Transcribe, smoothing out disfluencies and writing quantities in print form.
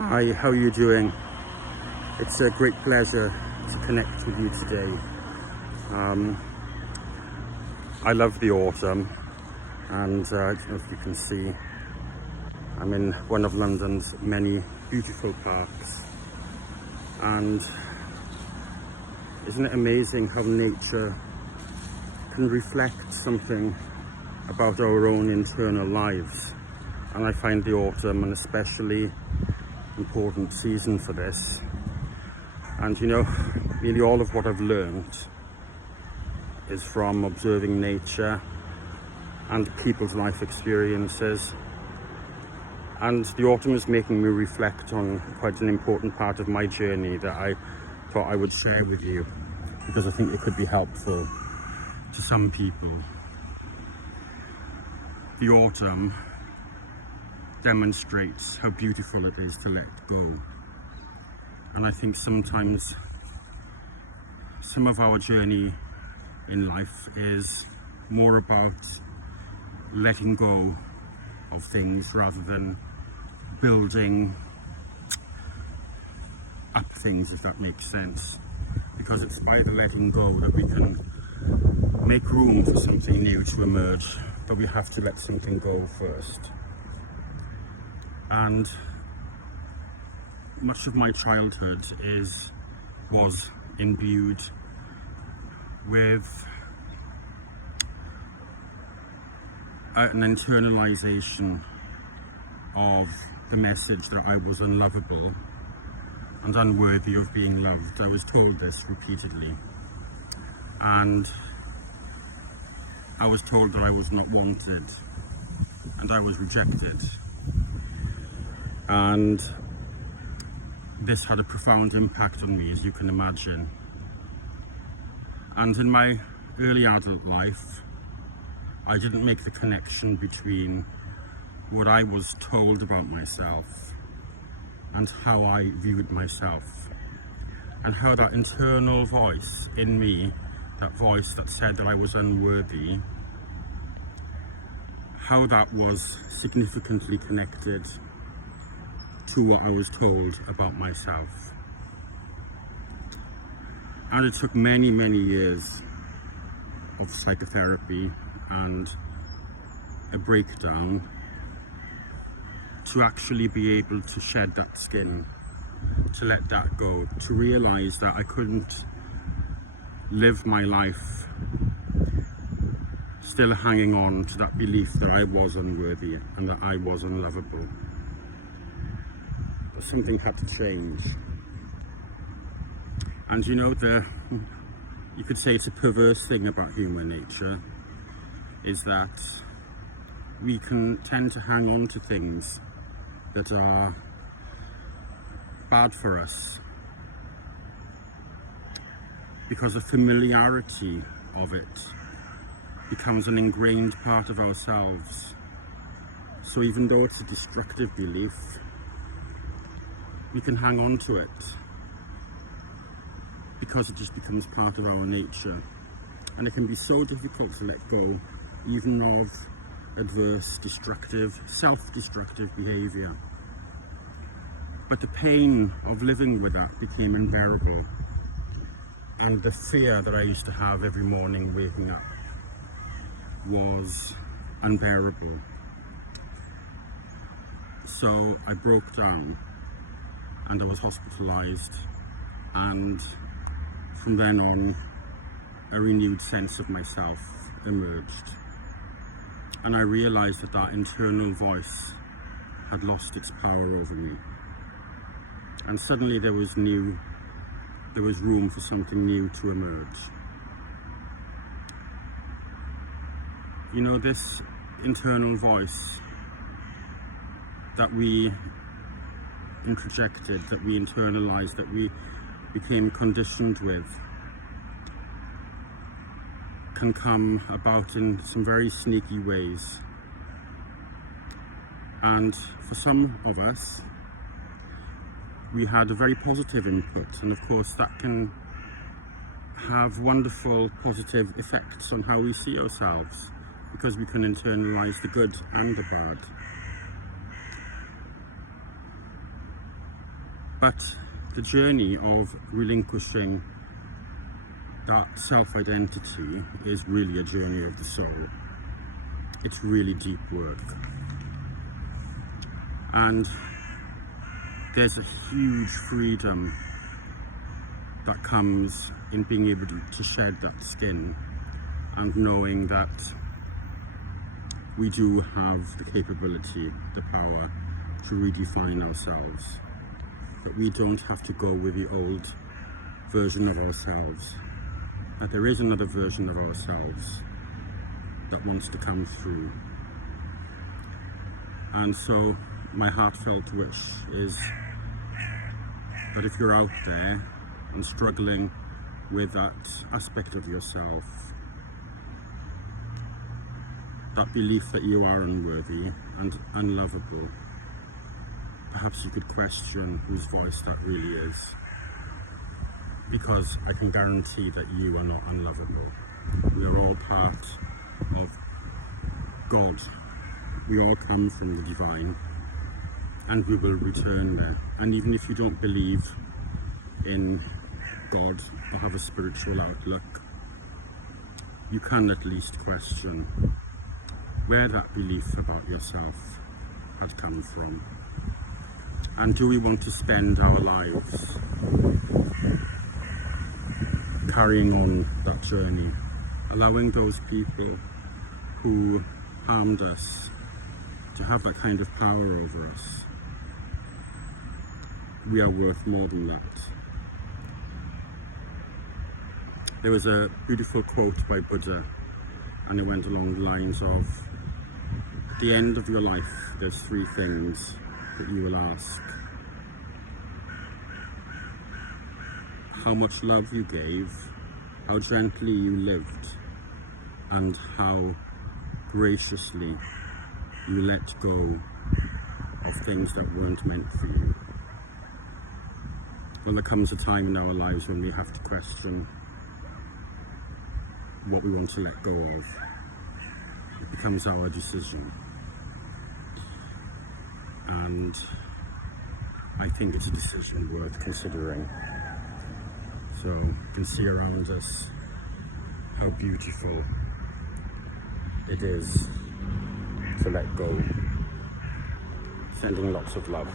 Hi, how are you doing? It's a great pleasure to connect with you today. I love the autumn, and I don't know if you can see, I'm in one of London's many beautiful parks, and isn't it amazing how nature can reflect something about our own internal lives? And I find the autumn an especially important season for this. And you know, nearly all of what I've learned is from observing nature and people's life experiences. And the autumn is making me reflect on quite an important part of my journey that I thought I would share with you, because I think it could be helpful to some people. The autumn demonstrates how beautiful it is to let go. And I think sometimes some of our journey in life is more about letting go of things rather than building up things, if that makes sense. Because it's by the letting go that we can make room for something new to emerge, but we have to let something go first. And much of my childhood was imbued with an internalization of the message that I was unlovable and unworthy of being loved. I was told this repeatedly, and I was told that I was not wanted and I was rejected. And this had a profound impact on me, as you can imagine. And in my early adult life, I didn't make the connection between what I was told about myself and how I viewed myself, and how that internal voice in me, that voice that said that I was unworthy, how that was significantly connected to what I was told about myself. And it took many, many years of psychotherapy and a breakdown to actually be able to shed that skin, to let that go, to realize that I couldn't live my life still hanging on to that belief that I was unworthy and that I was unlovable. But something had to change. And you know, you could say it's a perverse thing about human nature, is that we can tend to hang on to things that are bad for us because the familiarity of it becomes an ingrained part of ourselves. So even though it's a destructive belief, we can hang on to it because it just becomes part of our nature. And it can be so difficult to let go even of adverse, destructive, self-destructive behaviour. But the pain of living with that became unbearable, and the fear that I used to have every morning waking up was unbearable. So I broke down and I was hospitalised, and from then on a renewed sense of myself emerged, and I realised that that internal voice had lost its power over me, and suddenly there was room for something new to emerge. You know, this internal voice that we introjected, that we internalized, that we became conditioned with, can come about in some very sneaky ways. And for some of us, we had a very positive input, and of course that can have wonderful positive effects on how we see ourselves, because we can internalize the good and the bad. But the journey of relinquishing that self-identity is really a journey of the soul. It's really deep work. And there's a huge freedom that comes in being able to shed that skin and knowing that we do have the capability, the power to redefine ourselves, that we don't have to go with the old version of ourselves, that there is another version of ourselves that wants to come through. And so my heartfelt wish is that if you're out there and struggling with that aspect of yourself, that belief that you are unworthy and unlovable, perhaps you could question whose voice that really is, because I can guarantee that you are not unlovable. We are all part of God. We all come from the divine, and we will return there. And even if you don't believe in God or have a spiritual outlook, you can at least question where that belief about yourself has come from. And do we want to spend our lives carrying on that journey, allowing those people who harmed us to have that kind of power over us? We are worth more than that. There was a beautiful quote by Buddha, and it went along the lines of, at the end of your life, there's three things that you will ask: how much love you gave, how gently you lived, and how graciously you let go of things that weren't meant for you. Well, there comes a time in our lives when we have to question what we want to let go of. It becomes our decision. And I think it's a decision worth considering. So you can see around us how beautiful it is to let go. Sending lots of love.